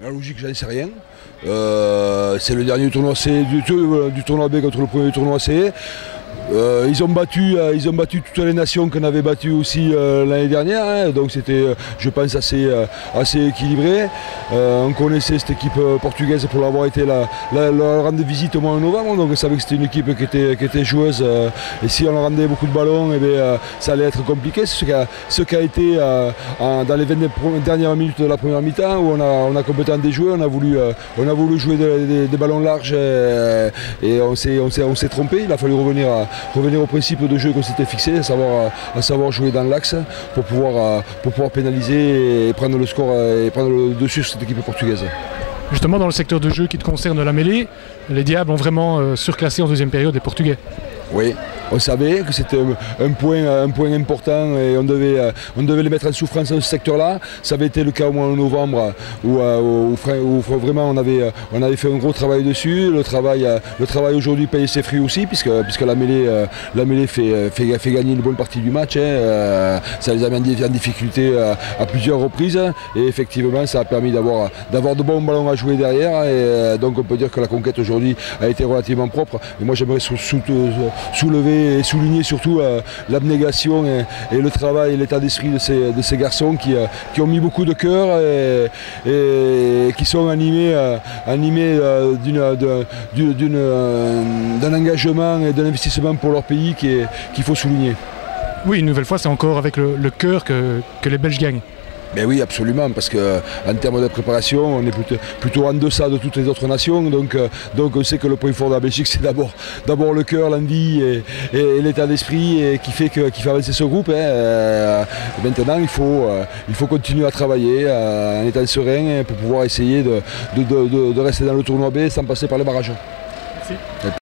La logique, j'en sais rien. C'est le dernier tournoi C, du tournoi B contre le premier tournoi C. Ils ont battu toutes les nations qu'on avait battues aussi l'année dernière, hein, donc c'était, je pense, assez équilibré. On connaissait cette équipe portugaise pour l'avoir été leur rendre visite au mois de novembre, donc on savait que c'était une équipe qui était joueuse, et si on leur rendait beaucoup de ballons, eh bien, ça allait être compliqué. C'est ce qui a été dans les 20 dernières minutes de la première mi-temps, où on a complètement déjoué, on a voulu jouer des ballons larges, et on s'est trompé. Il a fallu revenir au principe de jeu qu'on s'était fixé, à savoir jouer dans l'axe pour pouvoir pénaliser et prendre le score et prendre le dessus sur cette équipe portugaise. Justement, dans le secteur de jeu qui te concerne, la mêlée, les Diables ont vraiment surclassé en deuxième période les Portugais. Oui, on savait que c'était un point important et on devait les mettre en souffrance dans ce secteur-là. Ça avait été le cas au mois de novembre où vraiment on avait fait un gros travail dessus. Le travail aujourd'hui paye ses fruits aussi, puisque la mêlée fait gagner une bonne partie du match. Hein. Ça les a mis en difficulté à plusieurs reprises, et effectivement ça a permis d'avoir de bons ballons à jouer derrière, et donc on peut dire que la conquête aujourd'hui a été relativement propre. Et moi j'aimerais soulever et souligner surtout l'abnégation et le travail et l'état d'esprit de ces garçons qui ont mis beaucoup de cœur et qui sont animés d'un engagement et d'un investissement pour leur pays qu'il faut souligner. Oui, une nouvelle fois, c'est encore avec le cœur que les Belges gagnent. Mais oui, absolument, parce qu'en termes de préparation, on est plutôt en deçà de toutes les autres nations. Donc on sait que le point fort de la Belgique, c'est d'abord le cœur, l'envie et l'état d'esprit qui fait avancer ce groupe. Hein. Maintenant, il faut continuer à travailler en étant serein pour pouvoir essayer de rester dans le tournoi B sans passer par les barrages. Merci.